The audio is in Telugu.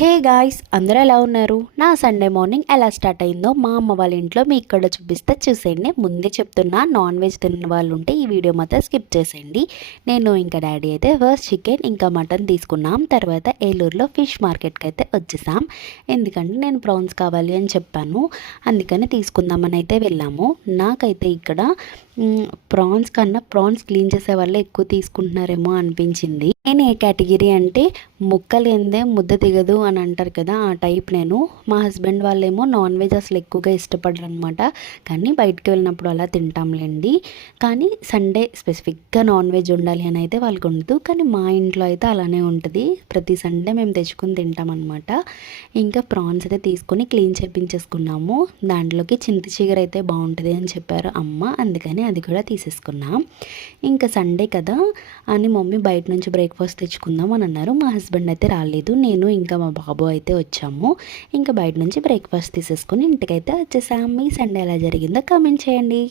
హే గాయ్స్, అందరూ ఎలా ఉన్నారు? నా సండే మార్నింగ్ ఎలా స్టార్ట్ అయిందో మా అమ్మ వాళ్ళ ఇంట్లో మీ ఇక్కడ చూపిస్తే చూసేయండి. ముందే చెప్తున్నా, నాన్ వెజ్ తిన్న వాళ్ళు ఉంటే ఈ వీడియో మాత్రం స్కిప్ చేసేయండి. నేను ఇంకా డాడీ అయితే ఫస్ట్ చికెన్ ఇంకా మటన్ తీసుకున్నాం. తర్వాత ఏలూరులో ఫిష్ మార్కెట్కి అయితే వచ్చేసాం. ఎందుకంటే నేను ప్రాన్స్ కావాలి అని చెప్పాను, అందుకని తీసుకుందామని అయితే వెళ్ళాము. నాకైతే ఇక్కడ ప్రాన్స్ కన్నా ప్రాన్స్ క్లీన్ చేసే వాళ్ళే ఎక్కువ తీసుకుంటున్నారేమో అనిపించింది. నేను ఏ కేటగిరీ అంటే ముక్కలు ఏందే ముద్ద దిగదు అని అంటారు కదా, ఆ టైప్ నేను. మా హస్బెండ్ వాళ్ళేమో నాన్ వెజ్ అసలు ఎక్కువగా ఇష్టపడరు అనమాట. కానీ బయటకు వెళ్ళినప్పుడు అలా తింటాంలేండి. కానీ సండే స్పెసిఫిక్గా నాన్ వెజ్ ఉండాలి అని అయితే వాళ్ళకి ఉండదు. కానీ మా ఇంట్లో అయితే అలానే ఉంటుంది. ప్రతి సండే మేము తెచ్చుకుని తింటాం అనమాట. ఇంకా ప్రాన్స్ అయితే తీసుకొని క్లీన్ చేపించేసుకున్నాము. దాంట్లోకి చింత చిగురు అయితే బాగుంటుంది అని చెప్పారు అమ్మ, అందుకని అది కూడా తీసేసుకున్నాం. ఇంకా సండే కదా అని మమ్మీ బయట నుంచి బ్రేక్ఫాస్ట్ తెచ్చుకుందాం అని అన్నారు. మా హస్బెండ్ అయితే రాలేదు, నేను ఇంకా మా బాబు అయితే వచ్చాము. ఇంకా బయట నుంచి బ్రేక్ఫాస్ట్ తీసేసుకొని ఇంటికైతే వచ్చేసాము. ఈ సండే ఎలా జరిగిందో కామెంట్ చేయండి.